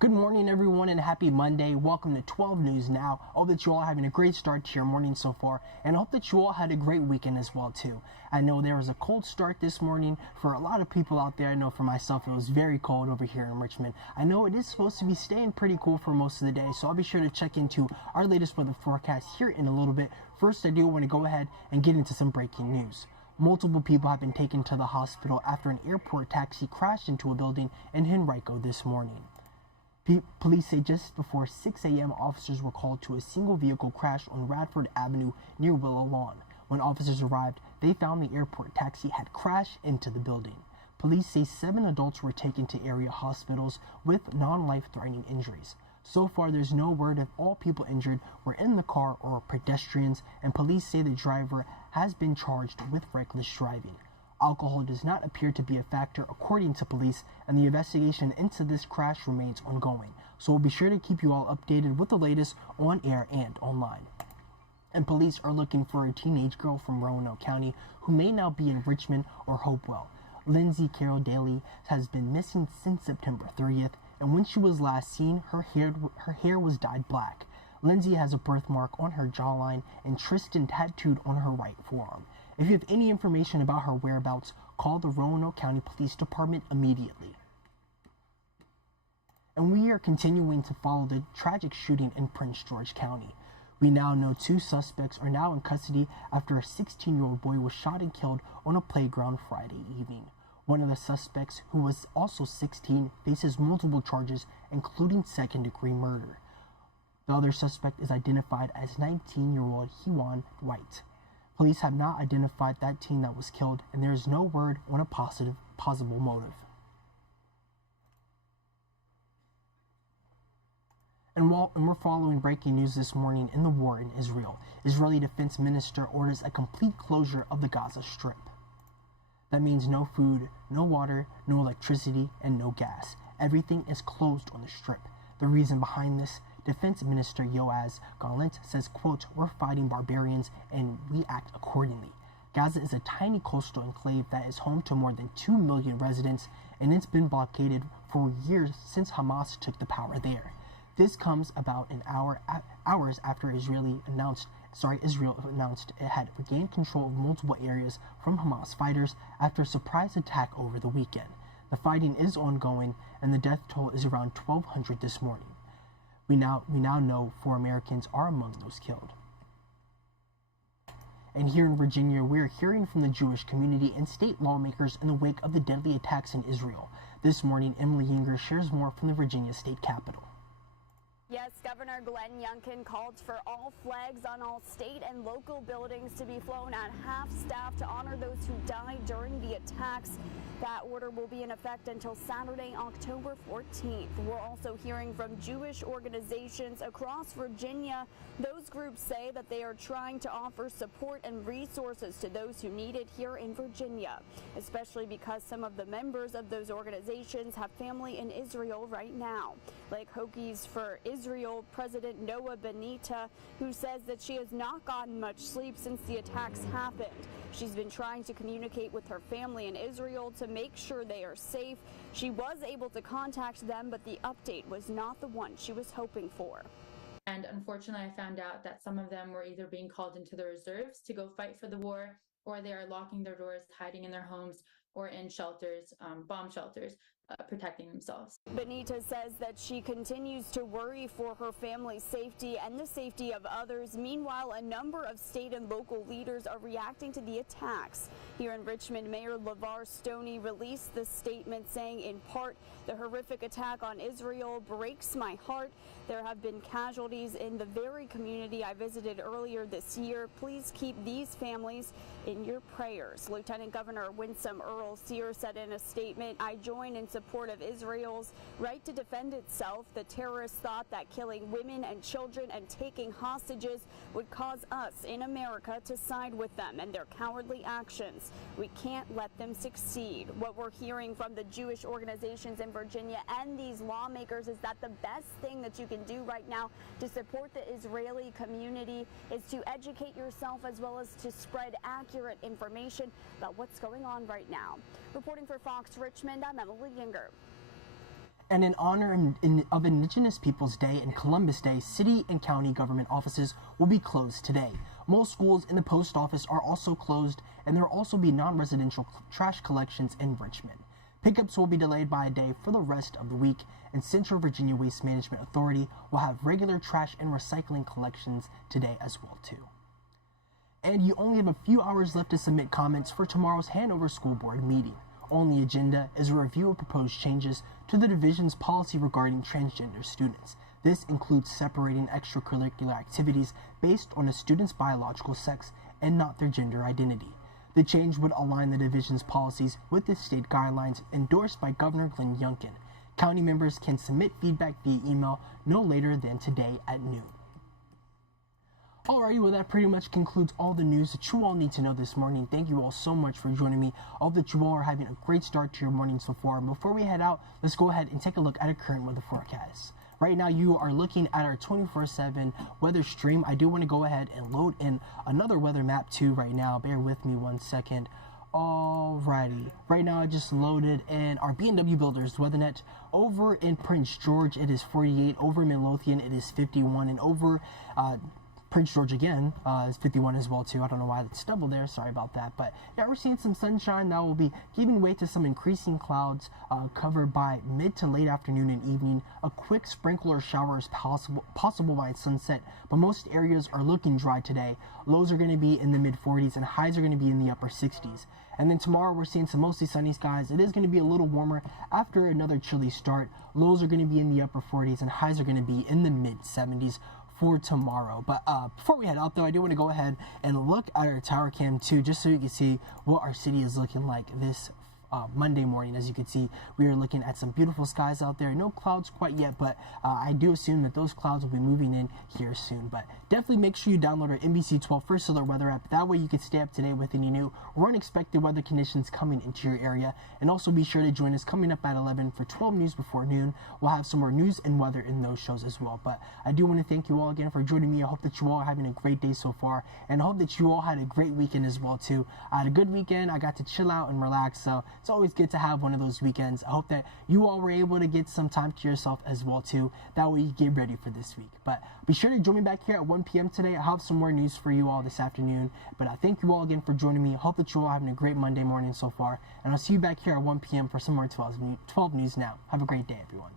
Good morning, everyone, and happy Monday. Welcome to 12 News Now. I hope that you all are having a great start to your morning so far, and I hope that you all had a great weekend as well, too. I know there was a cold start this morning for a lot of people out there. I know for myself, it was very cold over here in Richmond. I know it is supposed to be staying pretty cool for most of the day, so I'll be sure to check into our latest weather forecast here in a little bit. First, I do want to go ahead and get into some breaking news. Multiple people have been taken to the hospital after an airport taxi crashed into a building in Henrico this morning. Police say just before 6 a.m. officers were called to a single vehicle crash on Radford Avenue near Willow Lawn. When officers arrived, they found the airport taxi had crashed into the building. Police say 7 adults were taken to area hospitals with non-life-threatening injuries. So far, there's no word if all people injured were in the car or pedestrians, and police say the driver has been charged with reckless driving. Alcohol does not appear to be a factor according to police, and the investigation into this crash remains ongoing. So we'll be sure to keep you all updated with the latest on air and online. And police are looking for a teenage girl from Roanoke County who may now be in Richmond or Hopewell. Lindsay Carol Daly has been missing since September 30th, and when she was last seen, her hair was dyed black. Lindsay has a birthmark on her jawline and Tristan tattooed on her right forearm. If you have any information about her whereabouts, call the Roanoke County Police Department immediately. And we are continuing to follow the tragic shooting in Prince George County. We now know 2 suspects are now in custody after a 16-year-old boy was shot and killed on a playground Friday evening. One of the suspects, who was also 16, faces multiple charges, including second-degree murder. The other suspect is identified as 19-year-old Hewan White. Police have not identified that teen that was killed, and there is no word on a possible motive. And we're following breaking news this morning in the war in Israel. Israeli Defense Minister orders a complete closure of the Gaza Strip. That means no food, no water, no electricity, and no gas. Everything is closed on the Strip. The reason behind this, Defense Minister Yoaz Gallant says, quote, "We're fighting barbarians and we act accordingly." Gaza is a tiny coastal enclave that is home to more than 2 million residents, and it's been blockaded for years since Hamas took the power there. This comes about hours after Israel announced it had regained control of multiple areas from Hamas fighters after a surprise attack over the weekend. The fighting is ongoing, and the death toll is around 1,200 this morning. We now know 4 Americans are among those killed. And here in Virginia, we're hearing from the Jewish community and state lawmakers in the wake of the deadly attacks in Israel. This morning, Emily Yinger shares more from the Virginia State Capitol. Yes, Governor Glenn Youngkin called for all flags on all state and local buildings to be flown at half-staff to honor those who died during the attacks. That order will be in effect until Saturday, October 14th. We're also hearing from Jewish organizations across Virginia. Those groups say that they are trying to offer support and resources to those who need it here in Virginia, especially because some of the members of those organizations have family in Israel right now, like Hokies for Israel President Noah Benita, who says that she has not gotten much sleep since the attacks happened. She's been trying to communicate with her family in Israel to make sure they are safe. She was able to contact them, but the update was not the one she was hoping for. And unfortunately, I found out that some of them were either being called into the reserves to go fight for the war, or they are locking their doors, hiding in their homes, or in shelters, bomb shelters, protecting themselves. Benita says that she continues to worry for her family's safety and the safety of others. Meanwhile, a number of state and local leaders are reacting to the attacks. Here in Richmond, Mayor LeVar Stoney released the statement saying, in part, "The horrific attack on Israel breaks my heart. There have been casualties in the very community I visited earlier this year. Please keep these families in your prayers." Lieutenant Governor Winsome Earl-Sear said in a statement, "I join in support of Israel's right to defend itself. The terrorists thought that killing women and children and taking hostages would cause us in America to side with them and their cowardly actions. We can't let them succeed." What we're hearing from the Jewish organizations in Virginia and these lawmakers is that the best thing that you can do right now to support the Israeli community is to educate yourself as well as to spread accurate information about what's going on right now. Reporting for Fox Richmond, I'm Emily Yinger. And in honor of Indigenous Peoples Day and Columbus Day, city and county government offices will be closed today. Most schools and the post office are also closed, and there will also be non-residential trash collections in Richmond. Pickups will be delayed by a day for the rest of the week, and Central Virginia Waste Management Authority will have regular trash and recycling collections today as well too. And you only have a few hours left to submit comments for tomorrow's Hanover School Board meeting. On the agenda is a review of proposed changes to the division's policy regarding transgender students. This includes separating extracurricular activities based on a student's biological sex and not their gender identity. The change would align the division's policies with the state guidelines endorsed by Governor Glenn Youngkin. County members can submit feedback via email no later than today at noon. Alrighty, well that pretty much concludes all the news that you all need to know this morning. Thank you all so much for joining me. I hope that you all are having a great start to your morning so far. And before we head out, let's go ahead and take a look at our current weather forecast. Right now you are looking at our 24/7 weather stream. I do want to go ahead and load in another weather map too right now. Bear with me one second. Alrighty, right now I just loaded in our B&W Builders WeatherNet. Over in Prince George it is 48, over in Midlothian it is 51, and over Prince George again is 51 as well too. I don't know why it's double there, sorry about that. But yeah, we're seeing some sunshine that will be giving way to some increasing clouds covered by mid to late afternoon and evening. A quick sprinkle or shower is possible by sunset, but most areas are looking dry today. Lows are going to be in the mid 40s and highs are going to be in the upper 60s. And then tomorrow we're seeing some mostly sunny skies. It is going to be a little warmer after another chilly start. Lows are going to be in the upper 40s and highs are going to be in the mid 70s for tomorrow. But before we head out though, I do want to go ahead and look at our tower cam too, just so you can see what our city is looking like this Monday morning. As you can see, we are looking at some beautiful skies out there. No clouds quite yet, but I do assume that those clouds will be moving in here soon. But definitely make sure you download our NBC 12 First Solar Weather app. That way you can stay up to date with any new or unexpected weather conditions coming into your area. And also be sure to join us coming up at 11 for 12 news before noon. We'll have some more news and weather in those shows as well. But I do want to thank you all again for joining me. I hope that you all are having a great day so far, and I hope that you all had a great weekend as well too. I had a good weekend. I got to chill out and relax, so it's always good to have one of those weekends. I hope that you all were able to get some time to yourself as well too. That way you get ready for this week. But be sure to join me back here at 1 p.m. today. I have some more news for you all this afternoon. But I thank you all again for joining me. I hope that you all are having a great Monday morning so far. And I'll see you back here at 1 p.m. for some more 12 News Now. Have a great day, everyone.